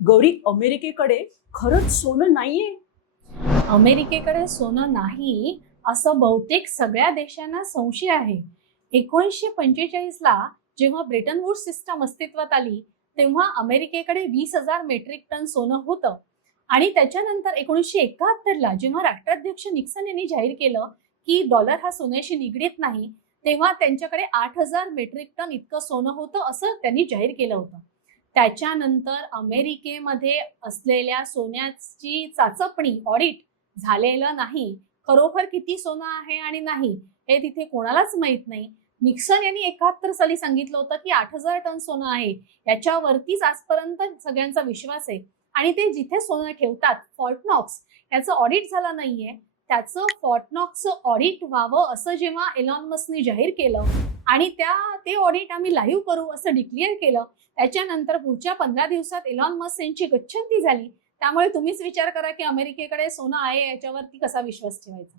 गौरी, अमेरिकेकडे खरंच सोनं नाहीये? अमेरिकेकडे सोनं नाही असं बहुतेक सगळ्या देशांना संशय आहे. 1945ला जेव्हा ब्रेटन वूड्स सिस्टम अस्तित्वात आली तेव्हा अमेरिकेकडे 20,000 मेट्रिक टन सोनं होतं. आणि त्याच्यानंतर 1971ला जेव्हा राष्ट्राध्यक्ष निक्सन यांनी जाहीर केलं की डॉलर हा सोन्याशी निगडीत नाही, तेव्हा त्यांच्याकडे 8,000 मेट्रिक टन इतकं सोनं होतं असं त्यांनी जाहीर केलं होतं. त्याच्यानंतर अमेरिकेमध्ये असलेल्या सोन्याची चाचपणी ऑडिट झालेलं नाही. खरोखर किती सोनं आहे आणि नाही हे तिथे कोणालाच माहित नाही. निक्सन यांनी 71 साली सांगितलं होतं की 8,000 टन सोनं आहे, याच्यावरतीच आजपर्यंत सगळ्यांचा विश्वास आहे. आणि ते जिथे सोनं ठेवतात फॉर्ट नॉक्स, याचं ऑडिट झालं नाहीये. त्याचं फॉर्ट नॉक्सचं ऑडिट व्हावं असं जेव्हा एलॉन मस्कने जाहीर केलं आणि ते ऑडिट आम्ही लाईव्ह करू असं डिक्लेअर केलं, त्याच्यानंतर पुढच्या 15 दिवसात एलॉन मस्क यांची गच्छंती झाली. त्यामुळे तुम्हीच विचार करा की अमेरिकेकडे सोनं आहे याच्यावरती कसा विश्वास ठेवायचा.